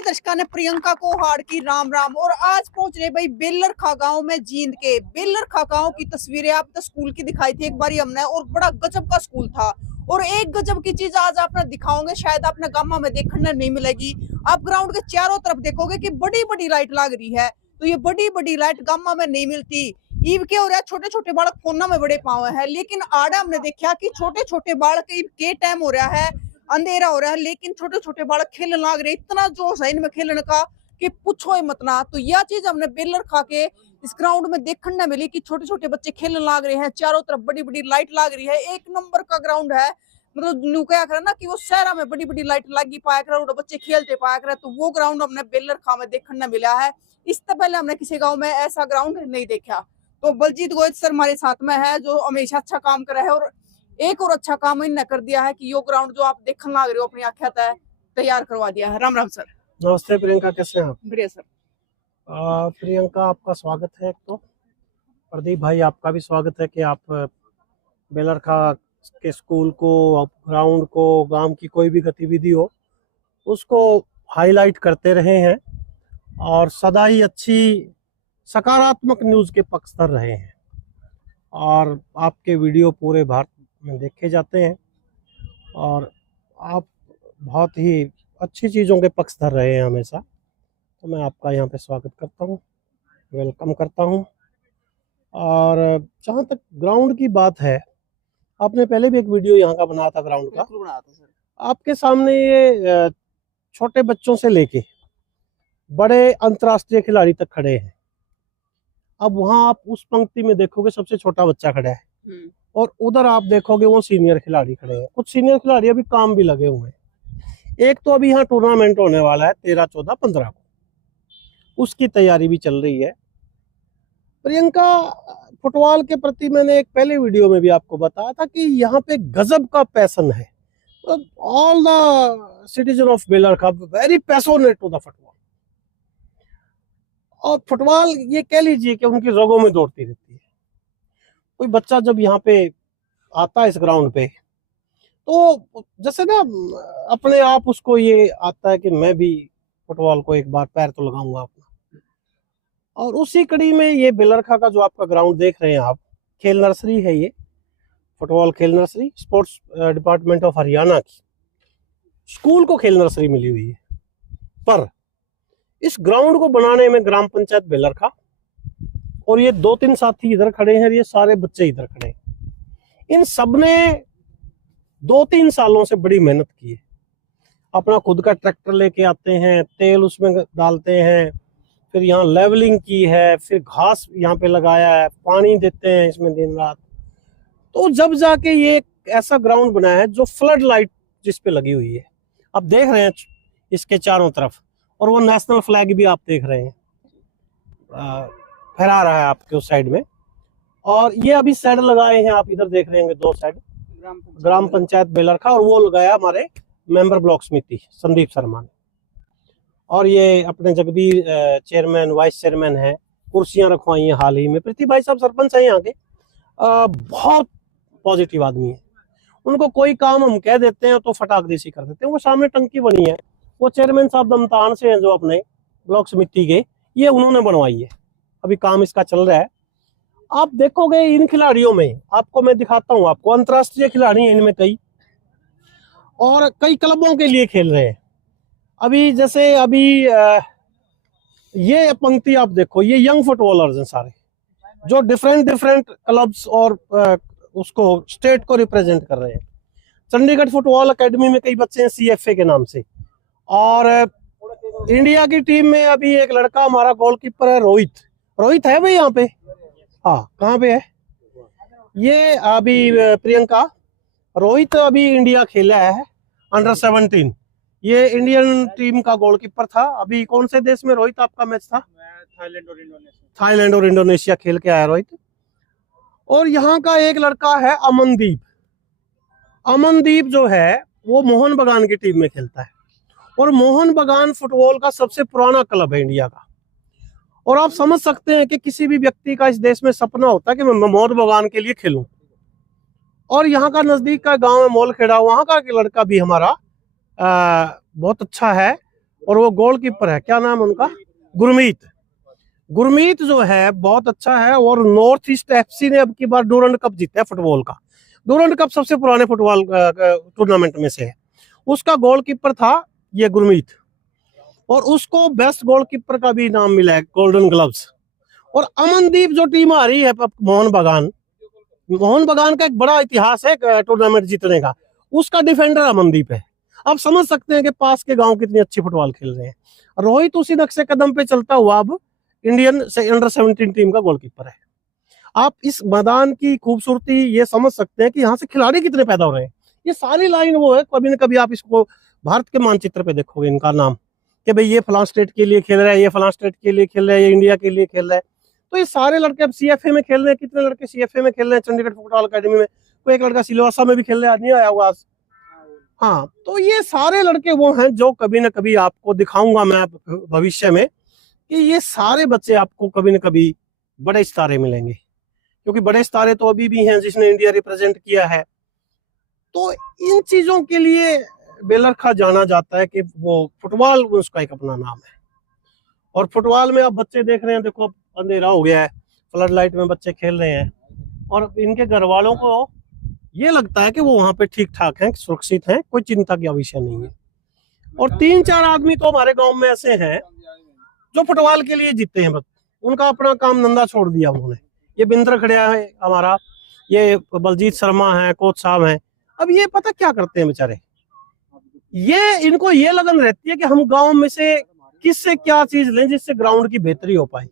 सभी दर्शकों ने प्रियंका को हार की राम राम। और आज पहुंच रहे भाई बेलरखा गांव में जींद के। बेलरखा गांव की तस्वीरें आप तो स्कूल की दिखाई थी एक बार हमने, और बड़ा गजब का स्कूल था। और एक गजब की चीज आज आपने दिखाओगे, शायद आपने गांव में देखने नहीं मिलेगी। आप ग्राउंड के चारों तरफ देखोगे कि बड़ी बड़ी लाइट लग रही है, तो ये बड़ी बड़ी लाइट गांव में नहीं मिलती। ईव के हो रहा है, छोटे छोटे बालक फोन में बड़े पावे हैं, लेकिन आड़ा हमने देखा कि छोटे छोटे बालक के टाइम हो रहा है, अंधेरा हो रहा है, लेकिन छोटे छोटे बालक खेलने लग रहे। इतना जोश है इनमें खेलने का कि पूछो ही मत ना। तो यह चीज हमने बेलर खा के इस ग्राउंड में देखने मिली कि छोटे छोटे बच्चे खेलने लग रहे हैं, चारों तरफ बड़ी बड़ी लाइट लग रही है। एक नंबर का ग्राउंड है। मतलब न्यू क्या करे ना कि वो शहर में बड़ी बड़ी लाइट लगी पाया करे और बच्चे खेलते पाया करे, तो वो ग्राउंड हमने बेलर खा में देखने मिला है। इससे पहले हमने किसी गाँव में ऐसा ग्राउंड नहीं देखा। तो बलजीत गोयत सर हमारे साथ में है, जो हमेशा अच्छा काम कर रहा है। और एक और अच्छा काम इन्होंने कर दिया है कि यो ग्राउंड जो आप देखने लग रहे हो अपनी आंखें तैयार करवा दिया है। राम राम सर। नमस्ते प्रियंका, कैसे हैं आप? बढ़िया सर। प्रियंका, आपका स्वागत है। एक तो प्रदीप भाई, आपका भी स्वागत है कि आप बेलरखा के स्कूल को, ग्राउंड को, गांव की कोई भी गतिविधि हो उसको हाईलाइट करते रहे हैं और सदा ही अच्छी सकारात्मक न्यूज़ के पक्षधर रहे हैं। और आपके वीडियो पूरे भारत में देखे जाते हैं और आप बहुत ही अच्छी चीज़ों के पक्षधर रहे हैं हमेशा। तो मैं आपका यहाँ पे स्वागत करता हूँ, वेलकम करता हूँ। और जहाँ तक ग्राउंड की बात है, आपने पहले भी एक वीडियो यहाँ का बनाया था ग्राउंड का। आपके सामने ये छोटे बच्चों से लेके बड़े अंतर्राष्ट्रीय खिलाड़ी तक खड़े हैं। अब वहाँ आप उस पंक्ति में देखोगे सबसे छोटा बच्चा खड़ा है और उधर आप देखोगे वो सीनियर खिलाड़ी खड़े हैं। कुछ सीनियर खिलाड़ी अभी काम भी लगे हुए हैं। एक तो अभी यहाँ टूर्नामेंट होने वाला है 13, 14, 15 को, उसकी तैयारी भी चल रही है। प्रियंका, फुटबॉल के प्रति मैंने एक पहले वीडियो में भी आपको बताया था कि यहाँ पे गजब का पैशन है। All the citizen of Belrakha very passionate to the football. और फुटबॉल ये कह लीजिए कि उनकी रगों में दौड़ती रहती है। कोई बच्चा जब यहाँ पे आता है इस ग्राउंड पे, तो जैसे ना अपने आप उसको ये आता है कि मैं भी फुटबॉल को एक बार पैर तो लगाऊंगा अपना। और उसी कड़ी में ये बेलरखा का जो आपका ग्राउंड देख रहे हैं आप, खेल नर्सरी है ये, फुटबॉल खेल nursery, sports department of Haryana की स्कूल को खेल नर्सरी मिली हुई है। पर इस ग्राउंड को बनाने में ग्राम पंचायत बेलरखा और ये 2-3 साथी इधर खड़े हैं, ये सारे बच्चे इधर खड़े हैं, इन सब ने 2-3 सालों से बड़ी मेहनत की है। अपना खुद का ट्रैक्टर लेके आते हैं, तेल उसमें डालते हैं, फिर यहाँ लेवलिंग की है, फिर घास यहाँ पे लगाया है, पानी देते हैं इसमें दिन रात। तो जब जाके ये ऐसा ग्राउंड बना है जो फ्लड लाइट जिस पे लगी हुई है, आप देख रहे हैं इसके चारों तरफ, और वो नेशनल फ्लैग भी आप देख रहे हैं फहरा रहा है आपके उस साइड में। और ये अभी शेड लगाए हैं, आप इधर देख रहे हैं 2 साइड, ग्राम पंचायत बेलरखा, और वो लगाया हमारे मेंबर ब्लॉक समिति संदीप शर्मा ने। और ये अपने जगबीर चेयरमैन, वाइस चेयरमैन है, कुर्सियां रखवाई हैं हाल ही में। पृथ्वी भाई साहब सरपंच है यहाँ के, बहुत पॉजिटिव आदमी है। उनको कोई काम हम कह देते हैं तो फटाक देसी कर देते हैं। वो सामने टंकी बनी है, वो चेयरमैन साहब दमतान से हैं जो अपने ब्लॉक समिति के, ये उन्होंने बनवाई है। अभी काम इसका चल रहा है। आप देखोगे इन खिलाड़ियों में, आपको मैं दिखाता हूँ, आपको अंतर्राष्ट्रीय खिलाड़ी हैं इनमें कई, और कई क्लबों के लिए खेल रहे हैं। अभी जैसे ये पंक्ति आप देखो, ये यंग फुटबॉलर्स हैं सारे, जो डिफरेंट क्लब्स और उसको स्टेट को रिप्रेजेंट कर रहे हैं। चंडीगढ़ फुटबॉल एकेडमी में कई बच्चे हैं CFA के नाम से। और इंडिया की टीम में अभी एक लड़का हमारा गोलकीपर है, रोहित है भाई यहाँ पे। हाँ, कहाँ पे है ये? अभी प्रियंका, रोहित अभी इंडिया खेला है अंडर 17। ये इंडियन टीम का गोलकीपर था। अभी कौन से देश में रोहित आपका मैच था? थाईलैंड और इंडोनेशिया खेल के आया रोहित। और यहाँ का एक लड़का है अमनदीप जो है वो मोहन बगान की टीम में खेलता है। और मोहन बगान फुटबॉल का सबसे पुराना क्लब है इंडिया का। और आप समझ सकते हैं कि किसी भी व्यक्ति का इस देश में सपना होता है कि मैं मोहन बगान के लिए खेलूं। और यहाँ का नजदीक का गांव है मोलखेड़ा, वहां का लड़का भी हमारा बहुत अच्छा है। और वो गोलकीपर है, क्या नाम उनका, गुरमीत। गुरमीत जो है बहुत अच्छा है। और नॉर्थ ईस्ट एफसी ने अब की बार डूरंड कप जीता है फुटबॉल का। डूरंड कप सबसे पुराने फुटबॉल टूर्नामेंट में से है। उसका गोलकीपर था ये गुरमीत, और उसको बेस्ट गोलकीपर का भी नाम मिला है, गोल्डन ग्लव्स। और अमनदीप जो टीम आ रही है मोहन बगान का एक बड़ा इतिहास है टूर्नामेंट जीतने का, उसका डिफेंडर अमनदीप है। आप समझ सकते हैं कि पास के गांव कितनी अच्छी फुटबॉल खेल रहे हैं। रोहित उसी नक्शे कदम पे चलता हुआ अब इंडियन से अंडर 17 टीम का गोलकीपर है। आप इस मैदान की खूबसूरती ये समझ सकते हैं कि यहाँ से खिलाड़ी कितने पैदा हो रहे हैं। ये सारी लाइन वो है, कभी ना कभी आप इसको भारत के मानचित्र पे देखोगे इनका नाम, कि भाई ये फलां स्टेट के लिए खेल रहा है, ये फलां स्टेट के लिए खेल रहा है, ये इंडिया के लिए खेल रहा है। तो ये सारे लड़के अब सीएफए में खेल रहे हैं। कितने लड़के सीएफए में खेल रहे हैं, चंडीगढ़ फुटबॉल अकेडमी में। कोई एक लड़का सिलवासा में भी खेल रहा है, नहीं आया होगा आज। हाँ, तो ये सारे लड़के वो हैं जो कभी ना कभी आपको दिखाऊंगा मैं भविष्य में, कि ये सारे बच्चे आपको कभी ना कभी बड़े सितारे मिलेंगे, क्योंकि बड़े सितारे तो अभी भी हैं जिसने इंडिया रिप्रेजेंट किया है। तो इन चीजों के लिए बेलरखा जाना जाता है कि वो फुटबॉल उसका एक अपना नाम है। और फुटबॉल में आप बच्चे देख रहे हैं, देखो अब अंधेरा हो गया है, फ्लड लाइट में बच्चे खेल रहे हैं, और इनके घर वालों को ये लगता है कि वो वहां पे ठीक ठाक हैं, सुरक्षित हैं, कोई चिंता की विषय नहीं है। और 3-4 आदमी तो हमारे गांव में ऐसे हैं जो फुटबॉल के लिए जीते हैं, बस उनका अपना काम धंधा छोड़ दिया उन्होंने। ये बिंदर खड़िया है हमारा, ये बलजीत शर्मा है, कोच साहब हैं। अब ये पता क्या करते हैं बेचारे, ये इनको ये लगन रहती है कि हम गांव में से किससे क्या चीज लें जिससे ग्राउंड की बेहतरी हो पाए।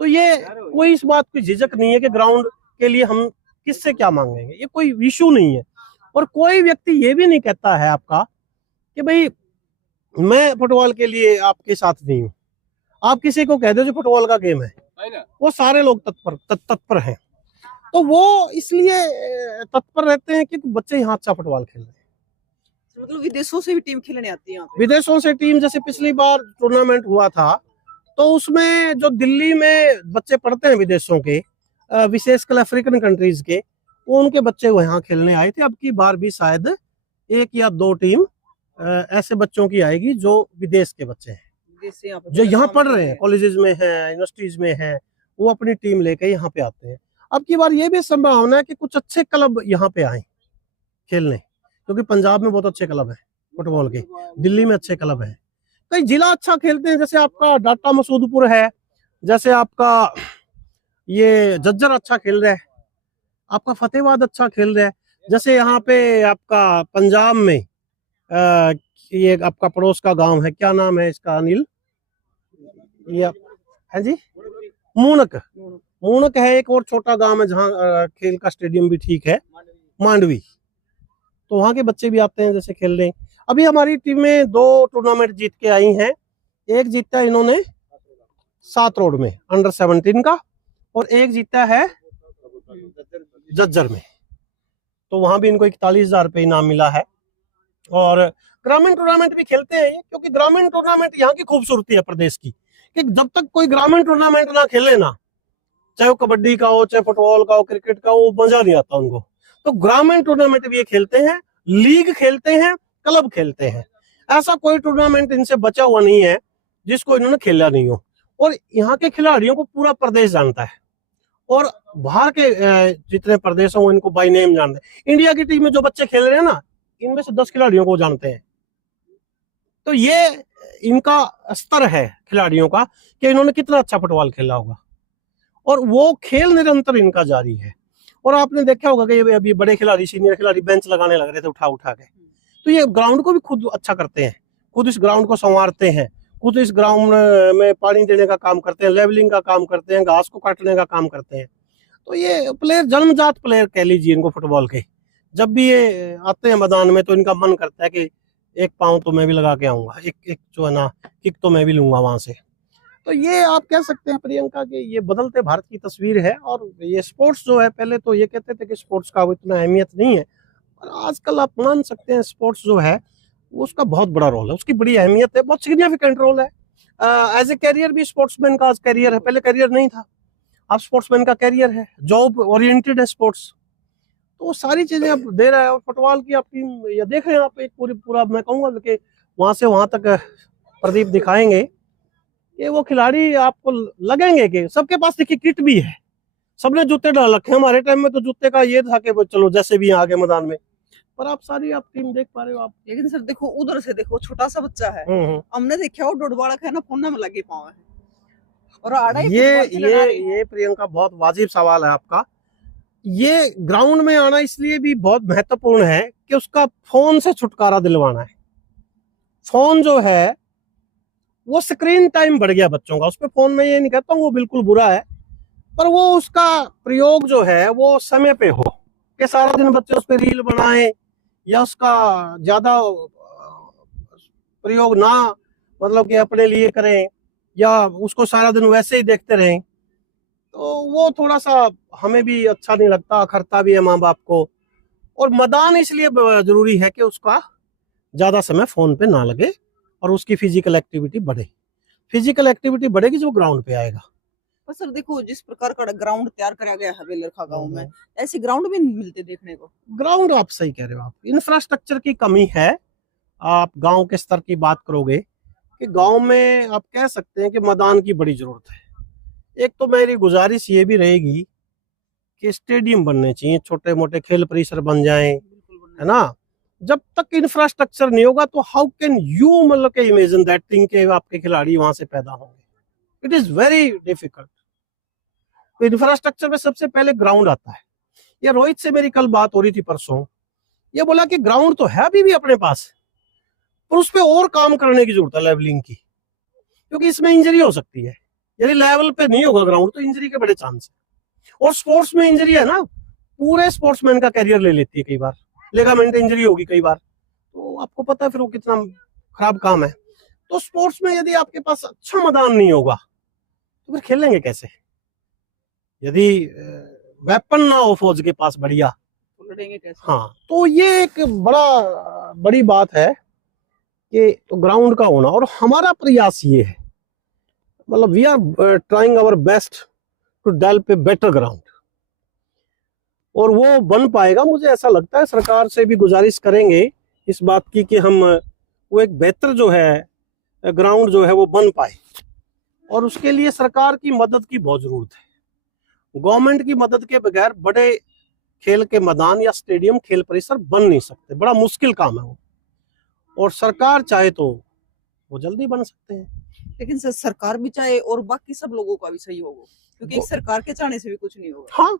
तो ये कोई इस बात की झिझक नहीं है कि ग्राउंड के लिए हम किससे क्या मांगेंगे, ये कोई इशू नहीं है। और कोई व्यक्ति ये भी नहीं कहता है आपका कि भाई मैं फुटबॉल के लिए आपके साथ नहीं हूँ। आप किसी को कह दो जो फुटबॉल का गेम है, वो सारे लोग तत्पर हैं। तो वो इसलिए तत्पर रहते हैं कि बच्चे यहाँ अच्छा फुटबॉल खेल रहे हैं। मतलब विदेशों से भी टीम खेलने आती है यहाँ पे? विदेशों से टीम, जैसे पिछली बार टूर्नामेंट हुआ था तो उसमें जो दिल्ली में बच्चे पढ़ते हैं विदेशों के, विशेषकर अफ्रीकन कंट्रीज के, वो उनके बच्चे यहाँ खेलने आए थे। अब की बार भी शायद 1 या 2 टीम ऐसे बच्चों की आएगी जो विदेश के बच्चे हैं, जो यहाँ पढ़ रहे हैं, कॉलेजेस में हैं, यूनिवर्सिटीज में हैं, वो अपनी टीम लेके यहाँ पे आते हैं। अब की बार ये भी संभावना है कि कुछ अच्छे क्लब यहाँ पे आए खेलने, क्योंकि पंजाब में बहुत अच्छे क्लब है फुटबॉल के, दिल्ली में अच्छे क्लब है, कई जिला अच्छा खेलते हैं। जैसे आपका डाटा मसूदपुर है, जैसे आपका ये झज्जर अच्छा खेल रहा है, आपका फतेहाबाद अच्छा खेल रहा है। जैसे यहाँ पे आपका पंजाब में ये आपका पड़ोस का गांव है, क्या नाम है इसका अनिल, ये है जी, मूनक है। एक और छोटा गांव है जहाँ खेल का स्टेडियम भी ठीक है, मांडवी। तो वहाँ के बच्चे भी आते हैं जैसे खेलने। अभी हमारी टीम में 2 टूर्नामेंट जीत के आई हैं। एक जीता है इन्होंने 7 रोड में अंडर 17 का, और एक जीता है झज्जर में। तो वहां भी इनको 41,000 रुपये इनाम मिला है। और ग्रामीण टूर्नामेंट भी खेलते हैं, क्योंकि ग्रामीण टूर्नामेंट यहाँ की खूबसूरती है प्रदेश की, कि जब तक कोई ग्रामीण टूर्नामेंट ना खेले ना, चाहे वो कबड्डी का हो, चाहे फुटबॉल का हो, क्रिकेट का, वो मजा नहीं आता उनको। तो ग्रामीण टूर्नामेंट भी ये खेलते हैं, लीग खेलते हैं, क्लब खेलते हैं। ऐसा कोई टूर्नामेंट इनसे बचा हुआ नहीं है जिसको इन्होंने खेला नहीं हो। और यहाँ के खिलाड़ियों को पूरा प्रदेश जानता है, और बाहर के जितने प्रदेश हैं वो इनको बाय नेम जानते हैं। इंडिया की टीम में जो बच्चे खेल रहे हैं ना, इनमें से 10 खिलाड़ियों को जानते हैं। तो ये इनका स्तर है खिलाड़ियों का कि इन्होंने कितना अच्छा फुटबॉल खेला होगा, और वो खेल निरंतर इनका जारी है। और आपने देखा होगा कि ये अभी बड़े खिलाड़ी, सीनियर खिलाड़ी बेंच लगाने लग रहे थे उठा उठा के। तो ये ग्राउंड को भी खुद अच्छा करते हैं, खुद इस ग्राउंड को संवारते हैं, खुद इस ग्राउंड में पानी देने का काम करते हैं, लेवलिंग का काम करते हैं, घास को काटने का काम करते हैं। तो ये प्लेयर, जन्मजात प्लेयर कह लीजिए इनको फुटबॉल के। जब भी ये आते हैं मैदान में तो इनका मन करता है कि एक पाँव तो मैं भी लगा के आऊंगा, एक जो है ना किक तो मैं भी लूंगा वहां से। तो ये आप कह सकते हैं प्रियंका कि ये बदलते भारत की तस्वीर है। और ये स्पोर्ट्स जो है, पहले तो ये कहते थे कि स्पोर्ट्स का इतना अहमियत नहीं है, और आजकल आप मान सकते हैं स्पोर्ट्स जो है उसका बहुत बड़ा रोल है, उसकी बड़ी अहमियत है, बहुत सिग्निफिकेंट रोल है। एज ए कैरियर भी स्पोर्ट्समैन का आज कैरियर है, पहले कैरियर नहीं था, अब स्पोर्ट्समैन का कैरियर है, जॉब ओरिएंटेड है स्पोर्ट्स। तो सारी चीजें अब दे रहा है। और फुटबॉल की आप टीम ये देख रहे हैं आप, एक पूरा मैं कहूंगा कि वहां से वहां तक प्रदीप दिखाएंगे कि वो खिलाड़ी आपको लगेंगे कि सबके पास देखिए किट भी है, सबने जूते डाल रखे हैं। हमारे टाइम में तो जूते का ये था कि वो चलो जैसे भी आगे मैदान में, पर आप सारी आप टीम देख पा रहे हो आप। लेकिन सर देखो उधर से देखो छोटा सा बच्चा है, हमने देखा वो डोड बालक है ना, फोन में लगे पाँव है और आड़ा ही फुटबॉल से लड़ा रही है। ये प्रियंका बहुत वाजिब सवाल है आपका। ये ग्राउंड में आना इसलिए भी बहुत महत्वपूर्ण है कि उसका फोन से छुटकारा दिलवाना है। फोन जो है वो स्क्रीन टाइम बढ़ गया बच्चों का, उस पर फोन में ये नहीं कहता हूँ वो बिल्कुल बुरा है, पर वो उसका प्रयोग जो है वो समय पे हो, कि सारा दिन बच्चे उस पर रील बनाएं या उसका ज्यादा प्रयोग ना मतलब कि अपने लिए करें या उसको सारा दिन वैसे ही देखते रहें, तो वो थोड़ा सा हमें भी अच्छा नहीं लगता, अखरता भी है माँ बाप को। और मैदान इसलिए जरूरी है कि उसका ज्यादा समय फोन पे ना लगे और उसकी फिजिकल एक्टिविटी बढ़े। फिजिकल एक्टिविटी बढ़ेगी जो ग्राउंड पे आएगा। पर सर देखो जिस प्रकार का ग्राउंड तैयार करा गया है बेलरखा गांव में, ऐसे ग्राउंड भी नहीं मिलते देखने को। ग्राउंड आप सही कह रहे हो, आप इंफ्रास्ट्रक्चर की कमी है। आप गांव के स्तर की बात करोगे कि गांव में आप कह सकते हैं कि मैदान की बड़ी जरूरत है। एक तो मेरी गुजारिश ये भी रहेगी कि स्टेडियम बनने चाहिए, छोटे मोटे खेल परिसर बन जाएं, है ना। जब तक इंफ्रास्ट्रक्चर नहीं होगा तो हाउ कैन यू मतलब के इमेजिन दैट थिंग के आपके खिलाड़ी वहां से पैदा होंगे। It is very difficult. तो इंफ्रास्ट्रक्चर में सबसे पहले ग्राउंड आता है। ये रोहित से मेरी कल बात हो रही थी परसों, ये बोला कि ग्राउंड तो है अभी भी अपने पास, पर उस पर और काम करने की जरूरत है, लेवलिंग की, क्योंकि इसमें इंजरी हो सकती है। यदि लेवल पे नहीं होगा ग्राउंड तो इंजरी के बड़े चांस है। और स्पोर्ट्स में इंजरी है ना, पूरे स्पोर्ट्समैन का कैरियर ले लेती है कई बार। लिगामेंट इंजरी होगी कई बार, तो आपको पता है फिर वो कितना खराब काम है। तो स्पोर्ट्स में यदि आपके पास अच्छा मैदान नहीं होगा तो फिर खेलेंगे कैसे। यदि वेपन ना हो फौज के पास बढ़िया, तो लड़ेंगे कैसे। हाँ, तो ये एक बड़ी बात है कि ग्राउंड का होना। और हमारा प्रयास ये है, मतलब we are trying our best to develop a better ground, और वो बन पाएगा। मुझे ऐसा लगता है सरकार से भी गुजारिश करेंगे इस बात की कि हम वो एक बेहतर जो है ग्राउंड जो है वो बन पाए, और उसके लिए सरकार की मदद की बहुत जरूरत है। गवर्नमेंट की मदद के बगैर बड़े खेल के मैदान या स्टेडियम खेल परिसर बन नहीं सकते, बड़ा मुश्किल काम है वो, और सरकार चाहे तो वो जल्दी बन सकते हैं। लेकिन सर सरकार भी चाहे और बाकी सब लोगों का भी सहयोग हो, क्योंकि एक सरकार के चाहने से भी कुछ नहीं होगा। हाँ,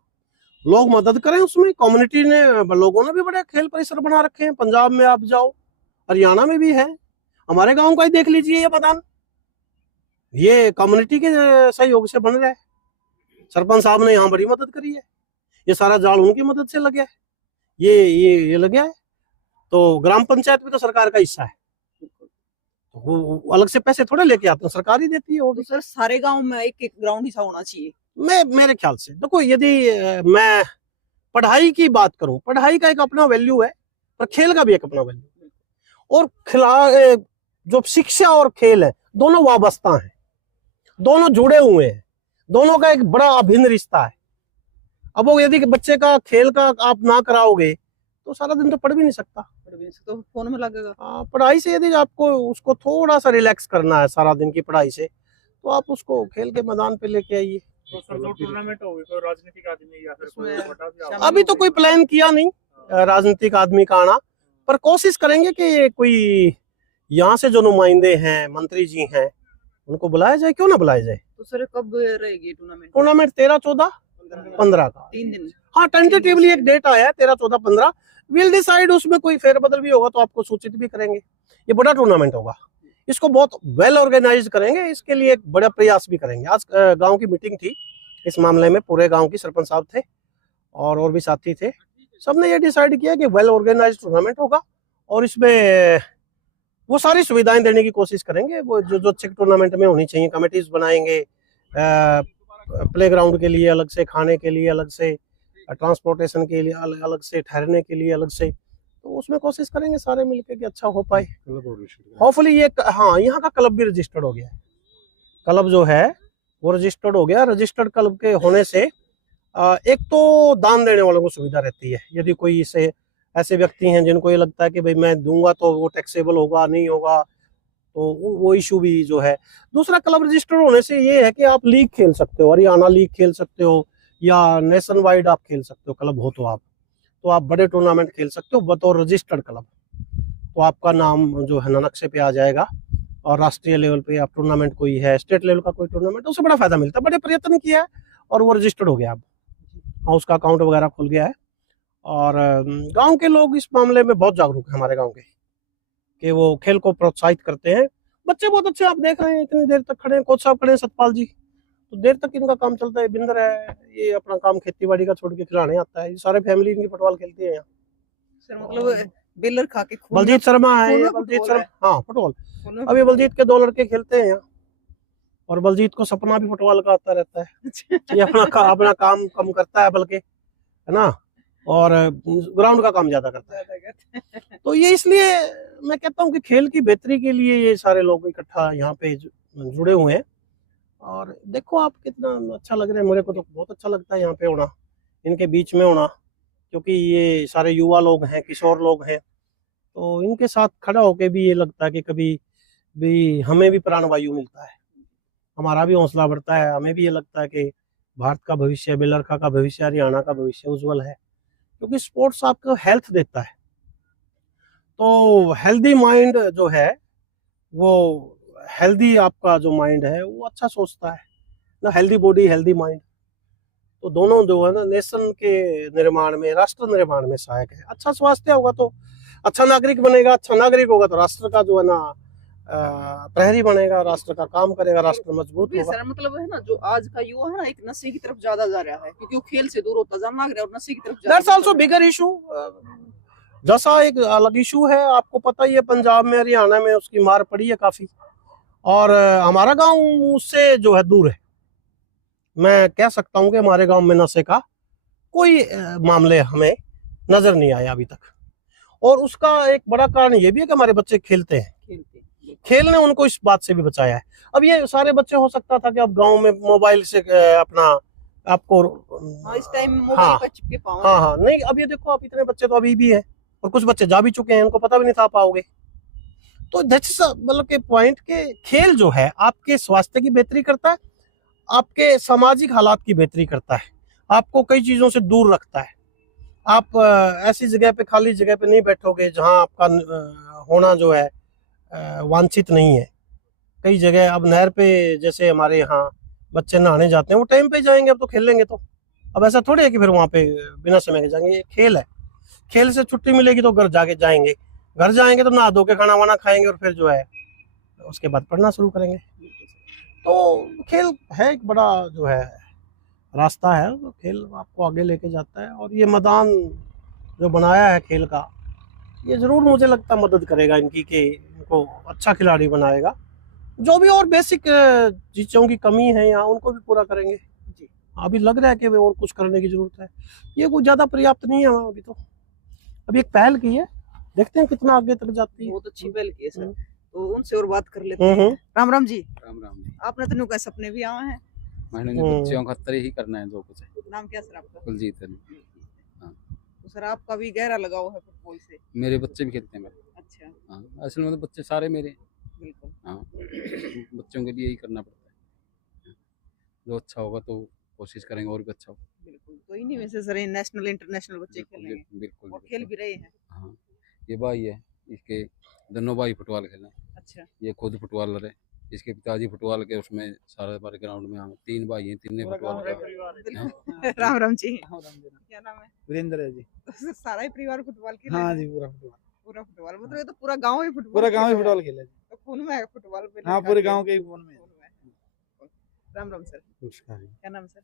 लोग मदद करें उसमें। कम्युनिटी ने, लोगों ने भी बड़े खेल परिसर बना रखे हैं। पंजाब में आप जाओ, हरियाणा में भी है, हमारे गांव का ही देख लीजिए ये मैदान, ये कम्युनिटी के सहयोग से बन रहा है। सरपंच साहब ने यहाँ बड़ी मदद करी है, ये सारा जाल उनकी मदद से लग गया है, ये लग गया है। तो ग्राम पंचायत भी तो सरकार का हिस्सा है, तो वो अलग से पैसे थोड़े लेके आते हैं, सरकार ही देती है वो भी। तो सर सारे गांव में एक एक ग्राउंड हिस्सा होना चाहिए। मेरे ख्याल से देखो, यदि मैं पढ़ाई की बात करूं, पढ़ाई का एक अपना वैल्यू है, पर खेल का भी एक अपना वैल्यू, और जो शिक्षा और खेल है दोनों वाबस्ता हैं, दोनों जुड़े हुए हैं, दोनों का एक बड़ा अभिन्न रिश्ता है। अब वो यदि बच्चे का खेल का आप ना कराओगे तो सारा दिन तो पढ़ भी नहीं सकता, तो फोन में लगेगा। पढ़ाई से यदि आपको उसको थोड़ा सा रिलैक्स करना है सारा दिन की पढ़ाई से, तो आप उसको खेल के मैदान पे लेके आइए। तो सर जो टूर्नामेंट होगी तो राजनीतिक आदमी या फिर कोई बड़ा भी अभी तो कोई प्लान किया नहीं राजनीतिक आदमी का आना, पर कोशिश करेंगे कि कोई यहाँ से जो नुमाइंदे हैं, मंत्री जी हैं, उनको बुलाया जाए। क्यों ना बुलाया जाए। तो सर कब रहेगी टूर्नामेंट? टूर्नामेंट 13, 14, 15 का 3 दिन। हाँ, टेंटेटिवली एक डेट आया है 13, 14, 15। विल डिसाइड, उसमें कोई फेरबदल भी होगा तो आपको सूचित भी करेंगे। ये बड़ा टूर्नामेंट होगा, इसको बहुत वेल ऑर्गेनाइज करेंगे, इसके लिए एक बड़ा प्रयास भी करेंगे। आज गांव की मीटिंग थी इस मामले में, पूरे गांव की सरपंच साहब थे और भी साथी थे। सबने ये डिसाइड किया कि वेल ऑर्गेनाइज टूर्नामेंट होगा और इसमें वो सारी सुविधाएं देने की कोशिश करेंगे वो जो अच्छे टूर्नामेंट में होनी चाहिए। कमेटीज बनाएंगे, प्लेग्राउंड के लिए अलग से, खाने के लिए अलग से, ट्रांसपोर्टेशन के लिए अलग से, ठहरने के लिए अलग से, तो उसमें कोशिश करेंगे सारे मिलकर कि अच्छा हो पाए। होपफुली ये, हाँ, यहाँ का क्लब भी रजिस्टर्ड हो गया है। क्लब जो है वो रजिस्टर्ड हो गया। रजिस्टर्ड क्लब के होने से एक तो दान देने वालों को सुविधा रहती है। यदि कोई ऐसे व्यक्ति हैं जिनको ये लगता है कि भाई मैं दूंगा तो वो टैक्सेबल होगा, नहीं होगा, तो वो इशू भी जो है। दूसरा, क्लब रजिस्टर होने से ये है कि आप लीग खेल सकते हो, हरियाणा लीग खेल सकते हो या नेशन वाइड आप खेल सकते हो, क्लब हो तो आप बड़े टूर्नामेंट खेल सकते हो बतौर रजिस्टर्ड क्लब। तो आपका नाम जो है ना नक्शे पे आ जाएगा, और राष्ट्रीय लेवल पे आप टूर्नामेंट कोई है, स्टेट लेवल का कोई टूर्नामेंट, उससे बड़ा फायदा मिलता है। बड़े प्रयत्न किया है और वो रजिस्टर्ड हो गया अब, हाँ उसका अकाउंट वगैरह खुल गया है। और गांव के लोग इस मामले में बहुत जागरूक है हमारे गांव के, कि वो खेल को प्रोत्साहित करते हैं। बच्चे बहुत अच्छे, आप देख रहे हैं इतनी देर तक खड़े हैं, कोच साहब खड़े हैं सतपाल जी, तो देर तक इनका काम चलता है। बिंदर है, ये अपना काम खेती बाड़ी का छोड़ के खिलाने आता है। ये सारे फैमिली इनकी फुटबॉल खेलती है यहाँ। सर मतलब बेलर खा के खून बलजीत शर्मा है, खून ये में बलजीत फुटबॉल शर्मा, हाँ फुटबॉल। खून में अब ये फुटबॉल बलजीत के 2 लड़के खेलते हैं यहाँ, और बलजीत को सपना भी फुटबॉल का आता रहता है। ये अपना काम कम करता है बल्कि, है ना, और ग्राउंड का काम ज्यादा करता है। तो ये इसलिए मैं कहता हूँ कि खेल की बेहतरी के लिए ये सारे लोग इकट्ठा यहाँ पे जुड़े हुए हैं। और देखो आप कितना अच्छा लग रहा है, मेरे को तो बहुत अच्छा लगता है यहाँ पे होना, इनके बीच में होना, क्योंकि ये सारे युवा लोग हैं, किशोर लोग हैं। तो इनके साथ खड़ा होके भी ये लगता है कि कभी भी हमें भी प्राणवायु मिलता है, हमारा भी हौसला बढ़ता है। हमें भी ये लगता है कि भारत का भविष्य, बेलरखा का भविष्य, हरियाणा का भविष्य उज्जवल है, क्योंकि स्पोर्ट्स आपको हेल्थ देता है। तो हेल्दी माइंड जो है, वो हेल्दी आपका जो माइंड है वो अच्छा सोचता है ना, हेल्दी बॉडी हेल्दी माइंड, तो दोनों जो है ना नेशन के निर्माण में, राष्ट्र निर्माण में सहायक है। अच्छा स्वास्थ्य होगा तो अच्छा नागरिक बनेगा, अच्छा नागरिक होगा तो राष्ट्र का जो है ना प्रहरी बनेगा, राष्ट्र का काम करेगा, राष्ट्र मजबूत होगा। सर मतलब है ना, जो आज का युवा है ना एक नशे की तरफ ज्यादा जा रहा है, क्योंकि वो खेल से दूर होता जाना लग रहा है और नशे की तरफ दैट्स आल्सो बिगर इशू। जैसा एक अलग इशू है, आपको पता ही है पंजाब में, हरियाणा में उसकी मार पड़ी है काफी, और हमारा गांव उससे जो है दूर है। मैं कह सकता हूं कि हमारे गांव में नशे का कोई मामले हमें नजर नहीं आया अभी तक। और उसका एक बड़ा कारण ये भी है कि हमारे बच्चे खेलते हैं, खेल ने उनको इस बात से भी बचाया है। अब ये सारे बच्चे, हो सकता था कि अब गांव में मोबाइल से अपना आपको इस टाइम मोबाइल पर चिपके पाओ। हाँ, नहीं अब ये देखो, आप इतने बच्चे तो अभी भी हैं, और कुछ बच्चे जा भी चुके हैं, उनको पता भी नहीं था पाओगे। तो दैट्स मतलब के पॉइंट के खेल जो है आपके स्वास्थ्य की बेहतरी करता है, आपके सामाजिक हालात की बेहतरी करता है, आपको कई चीजों से दूर रखता है। आप ऐसी जगह पे, खाली जगह पे नहीं बैठोगे जहां आपका होना जो है वांछित नहीं है। कई जगह अब नहर पे, जैसे हमारे यहाँ बच्चे नहाने जाते हैं, वो टाइम पे जाएंगे, अब तो खेल लेंगे। तो अब ऐसा थोड़ी है कि फिर वहां पे बिना समय के जाएंगे। ये खेल है, खेल से छुट्टी मिलेगी तो घर जाके जाएंगे, घर जाएंगे तो नहा धो के खाना वाना खाएंगे, और फिर जो है उसके बाद पढ़ना शुरू करेंगे। तो खेल है एक बड़ा जो है रास्ता है, तो खेल आपको आगे लेके जाता है। और ये मैदान जो बनाया है खेल का, ये जरूर मुझे लगता मदद करेगा इनकी, कि इनको अच्छा खिलाड़ी बनाएगा। जो भी और बेसिक चीजों की कमी है यहाँ, उनको भी पूरा करेंगे। अभी लग रहा है कि और कुछ करने की जरूरत है, ये कुछ ज्यादा पर्याप्त नहीं है अभी तो। अभी एक पहल की है, देखते हैं कितना आगे तक जाती है। बहुत अच्छी पहल की है सर। तो उनसे और बात कर लेते हैं। राम राम जी। राम राम जी। आपने तो नुका सपने भी आए हैं। मैंने बच्चों का ही करना है जो कुछ है। नाम क्या सर आपका? कुलजीत अली। हाँ। तो सर आपका भी गहरा लगाव है फुटबॉल से? मेरे बच्चे भी खेलते हैं मेरे। अच्छा। हाँ, असल में तो बच्चे सारे मेरे। बिल्कुल। हाँ, बच्चों के लिए ही करना पड़ता है, जो अच्छा होगा तो कोशिश करेंगे और भी अच्छा हो। बिल्कुल। तो इन्हीं में से सर नेशनल इंटरनेशनल बच्चे खेलेंगे। बिल्कुल। और खेल भी रहे हैं। हाँ, ये भाई है, इसके दोनों भाई फुटबॉल खेले। अच्छा। ये खुद फुटबॉलर है, इसके पिताजी फुटबॉल के उसमें सारे हमारे ग्राउंड में। हम 3 भाई हैं, तीन फुटबॉल। राम राम जी। क्या नाम है? वीरेंद्र है जी। तो सारा ही परिवार फुटबॉल खेल हाँ जी, पूरा फुटबॉल। पूरा फुटबॉल मतलब ये तो पूरा गांव ही फुटबॉल, पूरा गांव ही फुटबॉल खेला जी। तो खून में है फुटबॉल पे। हाँ, पूरे गांव के ही खून में। राम राम सर। नमस्कार। क्या नाम सर?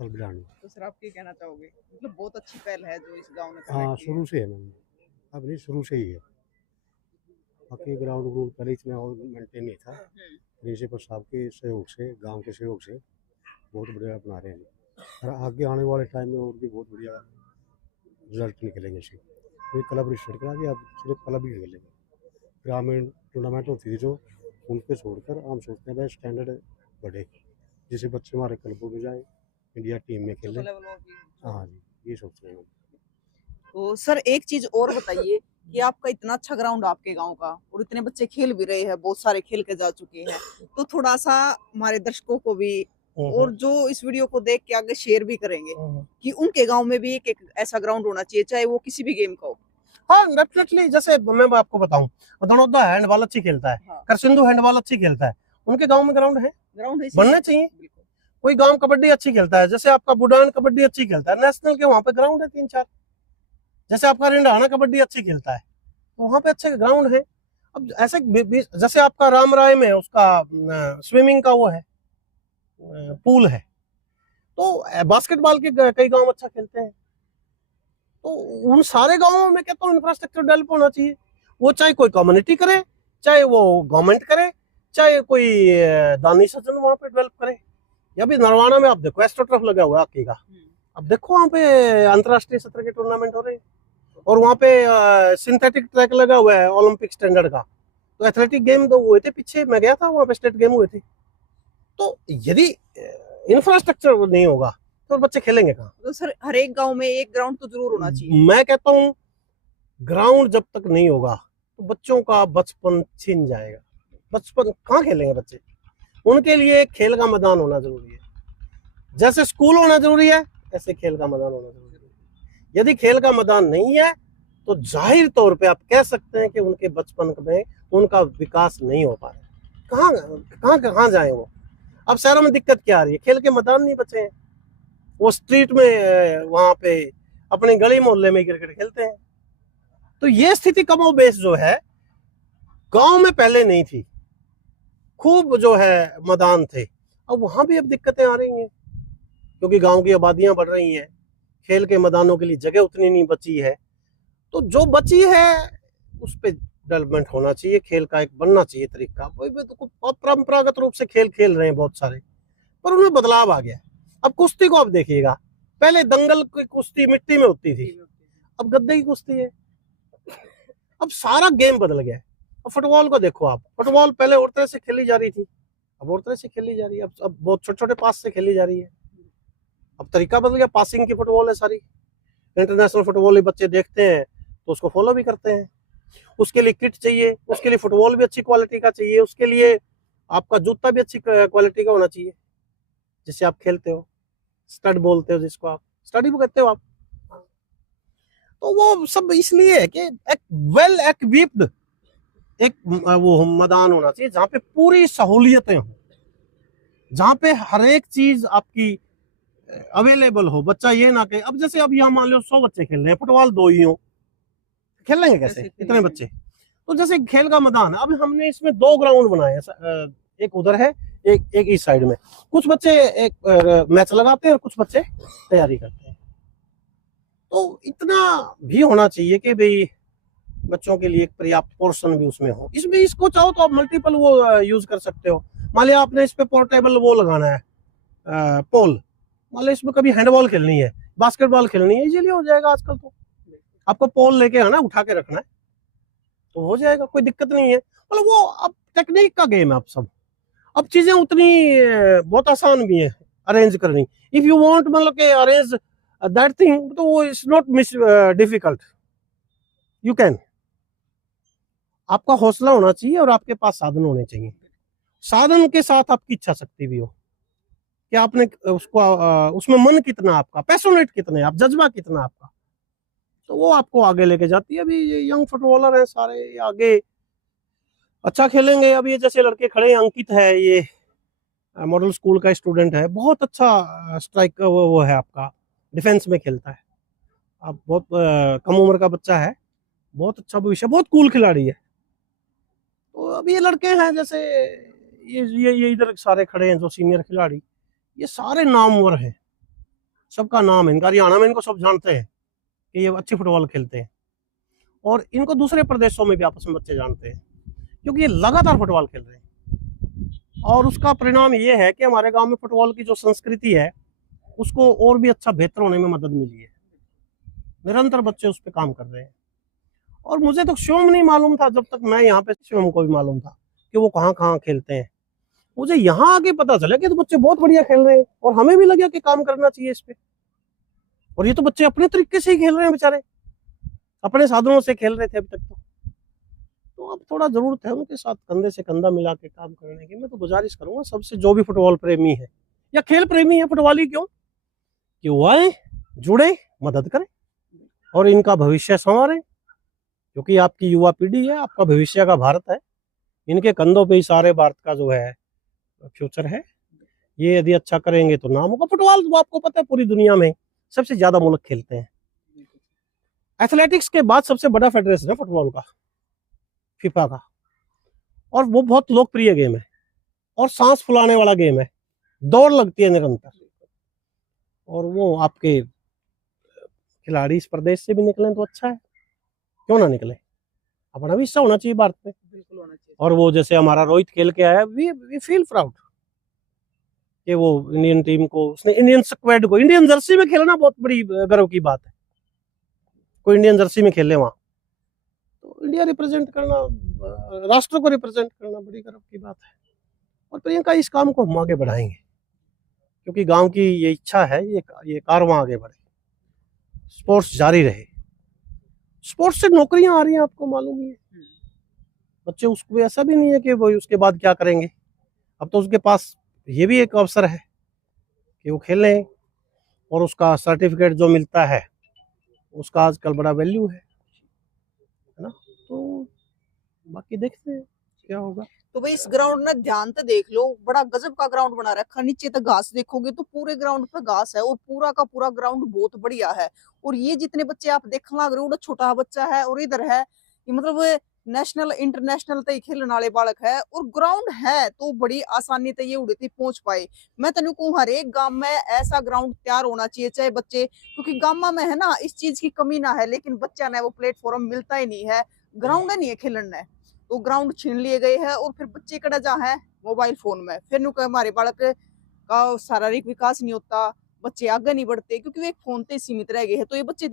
बलबिरानी। तो सर आप क्या कहना चाहोगे? मतलब बहुत अच्छी पहल है जो इस गांव ने हाँ, शुरू से है मैम, अब नहीं शुरू से ही है। बाकी ग्राउंड ग्राउंड पहले इतना मेंटेन नहीं था, प्रिंसिपल साहब के सहयोग से, गांव के सहयोग से बहुत बढ़िया बना रहे हैं। और आगे आने वाले टाइम में और भी बहुत बढ़िया रिजल्ट निकलेंगे इसके। ये क्लब रजिस्टर करा दिया, अब सिर्फ क्लब ही खेलेंगे। ग्रामीण टूर्नामेंट होती थी जो, उनके छोड़कर हम सोचते हैं भाई स्टैंडर्ड बढ़े, जिससे बच्चे हमारे क्लबों में जाए, इंडिया टीम में खेले। हाँ जी, ये सोच रहे हैं। तो सर एक चीज और बताइए, कि आपका इतना अच्छा ग्राउंड आपके गांव का और इतने बच्चे खेल भी रहे हैं, बहुत सारे खेल के जा चुके हैं, तो थोड़ा सा हमारे दर्शकों को भी और जो इस वीडियो को देख के आगे शेयर भी करेंगे कि उनके गांव में भी एक ऐसा ग्राउंड होना चाहिए, चाहे वो किसी भी गेम का हो। हाँ डेफिनेटली, जैसे मैं आपको बताऊं, धनौदा हैंडबॉल अच्छी खेलता है, हाँ। करसिंधु हैंडबॉल अच्छी खेलता है, उनके गांव में ग्राउंड है, ग्राउंड है, बनने चाहिए। बिल्कुल। कोई गांव कबड्डी अच्छी खेलता है, जैसे आपका बुडान कबड्डी अच्छी खेलता है, नेशनल के वहां पे ग्राउंड है 3-4। जैसे आपका रिंडाना कबड्डी अच्छी खेलता है, तो वहां पे अच्छे ग्राउंड है। अब ऐसे जैसे आपका राम राय में उसका स्विमिंग का वो है, पूल है, तो बास्केटबॉल के कई गांव अच्छा खेलते हैं। तो उन सारे गांवों में कहता हूँ इंफ्रास्ट्रक्चर डेवलप होना चाहिए, वो चाहे कोई कम्युनिटी करे, चाहे वो गवर्नमेंट करे, चाहे कोई दानी सज्जन वहां पे डेवलप करे। या भी नरवाना में आप देखो एस्ट्रोटर्फ लगा हुआ है हॉकी का, अब देखो वहाँ पे अंतरराष्ट्रीय सत्र के टूर्नामेंट हो रहे हैं, और वहाँ पे सिंथेटिक ट्रैक लगा हुआ है ओलंपिक स्टैंडर्ड का। तो एथलेटिक गेम तो हुए थे पीछे, मैं गया था वहाँ पे, स्टेट गेम हुए थे। तो यदि इंफ्रास्ट्रक्चर नहीं होगा तो बच्चे खेलेंगे कहाँ? तो सर हर एक गांव में एक ग्राउंड तो जरूर होना चाहिए। मैं कहता हूँ ग्राउंड जब तक नहीं होगा तो बच्चों का बचपन छिन जाएगा। बचपन कहाँ खेलेंगे बच्चे? उनके लिए खेल का मैदान होना जरूरी है। जैसे स्कूल होना जरूरी है, ऐसे खेल का मैदान होना जरूरी है। यदि खेल का मैदान नहीं है तो जाहिर तौर पे आप कह सकते हैं कि उनके बचपन में उनका विकास नहीं हो पा रहा है। कहाँ जाए वो? अब शहरों में दिक्कत क्या आ रही है? खेल के मैदान नहीं बचे हैं, वो स्ट्रीट में वहां पे अपने गली मोहल्ले में क्रिकेट खेलते हैं। तो ये स्थिति कमोबेश जो है गांव में पहले नहीं थी, खूब जो है मैदान थे। अब वहां भी अब दिक्कतें आ रही हैं क्योंकि गांव की आबादियां बढ़ रही हैं, खेल के मैदानों के लिए जगह उतनी नहीं बची है। तो जो बची है उस पे डेवलपमेंट होना चाहिए, खेल का एक बनना चाहिए तरीका। तो परंपरागत रूप से खेल खेल रहे हैं बहुत सारे, पर उनमें बदलाव आ गया। अब कुश्ती को आप देखिएगा, पहले दंगल की कुश्ती मिट्टी में होती थी, अब गद्दे की कुश्ती है। अब सारा गेम बदल गया। अब फुटबॉल को देखो आप, फुटबॉल पहले और तरह से खेली जा रही थी, अब और तरह से खेली जा रही है। अब बहुत छोटे छोटे पास से खेली जा रही है। अब तरीका बदल गया, पासिंग की फुटबॉल है सारी। इंटरनेशनल फुटबॉल बच्चे देखते हैं तो उसको फॉलो भी करते हैं। उसके लिए किट चाहिए, उसके लिए फुटबॉल भी अच्छी क्वालिटी का चाहिए, उसके लिए आपका जूता भी अच्छी क्वालिटी का होना चाहिए जिससे आप खेलते हो। स्टड बोलते हो जिसको, आप स्टडी भी करते हो आप। तो वो सब इसलिए है कि एक वेल इक्विप्ड एक वो मैदान होना चाहिए जहाँ पे पूरी सहूलियतें हो, जहाँ पे हर एक चीज आपकी अवेलेबल हो। बच्चा ये ना कहे, अब जैसे अब यहाँ मान लो 100 बच्चे खेल रहे हैं, फुटबॉल 2 ही हो, खेलेंगे कैसे इतने बच्चे? तो जैसे खेल का मैदान है, अब हमने इसमें 2 ग्राउंड बनाए हैं, एक उधर है, एक इस साइड में। कुछ बच्चे एक मैच लगाते हैं और कुछ बच्चे तैयारी करते हैं। तो इतना भी होना चाहिए कि भाई बच्चों के लिए एक पर्याप्त पोर्शन भी उसमें हो। इसमें इसको चाहो तो आप मल्टीपल वो यूज कर सकते हो। मान लिया आपने इस पे पोर्टेबल वो लगाना है, पोल। मान लिया इसमें कभी हैंडबॉल खेलनी है, बास्केटबॉल खेलनी है, इजीली हो जाएगा। आजकल तो आपको पोल लेके आना, उठा के रखना है तो हो जाएगा, कोई दिक्कत नहीं है। मतलब वो अब टेक्निक का गेम है। अब सब अब चीजें उतनी बहुत आसान भी है अरेंज करनी। इफ यू वांट मतलब के अरेंज दैट थिंग, तो वो is not difficult, you can. आपका हौसला होना चाहिए और आपके पास साधन होने चाहिए। साधन के साथ आपकी इच्छा शक्ति भी हो कि आपने उसको उसमें मन कितना आपका, पैशनेट कितने आप, जज्बा कितना आपका, तो वो आपको आगे लेके जाती है। अभी ये यंग फुटबॉलर हैं सारे, ये आगे अच्छा खेलेंगे। अब ये जैसे लड़के खड़े हैं, अंकित है, ये मॉडल स्कूल का स्टूडेंट है, बहुत अच्छा स्ट्राइक वो है आपका, डिफेंस में खेलता है। अब बहुत कम उम्र का बच्चा है, बहुत अच्छा भविष्य, बहुत कूल खिलाड़ी है। तो अब ये लड़के हैं जैसे ये इधर सारे खड़े हैं जो सीनियर खिलाड़ी, ये सारे नामवर हैं, सबका नाम है इनका। हरियाणा में इनको सब जानते हैं कि ये अच्छी फुटबॉल खेलते हैं, और इनको दूसरे प्रदेशों में भी आपस में बच्चे जानते हैं क्योंकि ये लगातार फुटबॉल खेल रहे हैं। और उसका परिणाम ये है कि हमारे गांव में फुटबॉल की जो संस्कृति है उसको और भी अच्छा बेहतर होने में मदद मिली है। निरंतर बच्चे उस पर काम कर रहे हैं। और मुझे तो शिवम नहीं मालूम था, जब तक मैं यहाँ पे, शिवम को भी मालूम था कि वो कहाँ कहाँ खेलते हैं। मुझे यहाँ आके पता चला कि तो बच्चे बहुत बढ़िया खेल रहे हैं, और हमें भी लगा कि काम करना चाहिए इस पे। और ये तो बच्चे अपने तरीके से ही खेल रहे हैं बेचारे। अपने साधनों से खेल रहे थे अभी तक तो अब थोड़ा जरूरत है उनके साथ कंधे से कंधा मिला के काम करने की। मैं तो गुजारिश करूंगा सबसे, जो भी फुटबॉल प्रेमी है या खेल प्रेमी है, फुटबॉल ही क्यों, कि वो आए, जुड़े, मदद करें और इनका भविष्य संवारें, क्योंकि आपकी युवा पीढ़ी है, आपका भविष्य का भारत है। इनके कंधों पे ही सारे भारत का जो है फ्यूचर है। ये यदि अच्छा करेंगे तो नाम होगा। फुटबॉल तो आपको पता है पूरी दुनिया में सबसे ज्यादा मुल्क खेलते हैं। एथलेटिक्स के बाद सबसे बड़ा फेडरेशन है फुटबॉल का, फीफा का, और वो बहुत लोकप्रिय गेम है और सांस फुलाने वाला गेम है, दौड़ लगती है निरंतर। और वो आपके खिलाड़ी इस प्रदेश से भी निकले तो अच्छा है, क्यों ना निकले, अपना भी हिस्सा होना चाहिए भारत में। बिल्कुल होना चाहिए। और वो जैसे हमारा रोहित खेल के आया, वी फील प्राउड कि वो इंडियन टीम को, उसने इंडियन स्क्वाड को, इंडियन जर्सी में खेलना बहुत बड़ी गर्व की बात है। कोई इंडियन जर्सी में खेले वहां तो इंडिया रिप्रेजेंट करना, राष्ट्र को रिप्रेजेंट करना बड़ी गर्व की बात है। और प्रियंका इस काम को हम आगे बढ़ाएंगे, क्योंकि गांव की ये इच्छा है, ये कारवां आगे बढ़े, स्पोर्ट्स जारी रहे। स्पोर्ट्स से नौकरियां आ रही हैं, आपको मालूम ही है। बच्चे, उसको ऐसा भी नहीं है कि वो उसके बाद क्या करेंगे, अब तो उसके पास ये भी एक अवसर है कि वो खेलें, और उसका सर्टिफिकेट जो मिलता है उसका आजकल बड़ा वैल्यू है ना। तो बाकी देखते हैं क्या होगा। तो भाई इस ग्राउंड में ध्यान से देख लो, बड़ा गजब का ग्राउंड बना रखा। नीचे तक घास देखोगे तो पूरे ग्राउंड पे घास है, और पूरा का पूरा ग्राउंड बहुत बढ़िया है। और ये जितने बच्चे आप देखने लग रहे हो, छोटा बच्चा है और इधर है, ये मतलब नेशनल इंटरनेशनल तक खेलने वाले बालक है। और ग्राउंड है तो बड़ी आसानी से ये उड़े थी पहुंच पाए। मैं तेन कहूँ हर एक गांव में ऐसा ग्राउंड तैयार होना चाहिए, चाहे बच्चे, क्योंकि गांव में है ना इस चीज की कमी ना है, लेकिन बच्चा ने वो प्लेटफॉर्म मिलता ही नहीं है, ग्राउंड नहीं है खेलने। तो ग्राउंड छीन लिए गए हैं, और फिर बच्चे कड़ा जा है मोबाइल फोन में। फिर नु हमारे बालक का शारीरिक विकास नहीं होता, बच्चे आगे नहीं बढ़ते, क्योंकि वे एक फोन से सीमित रह गए हैं। तो ये बच्चे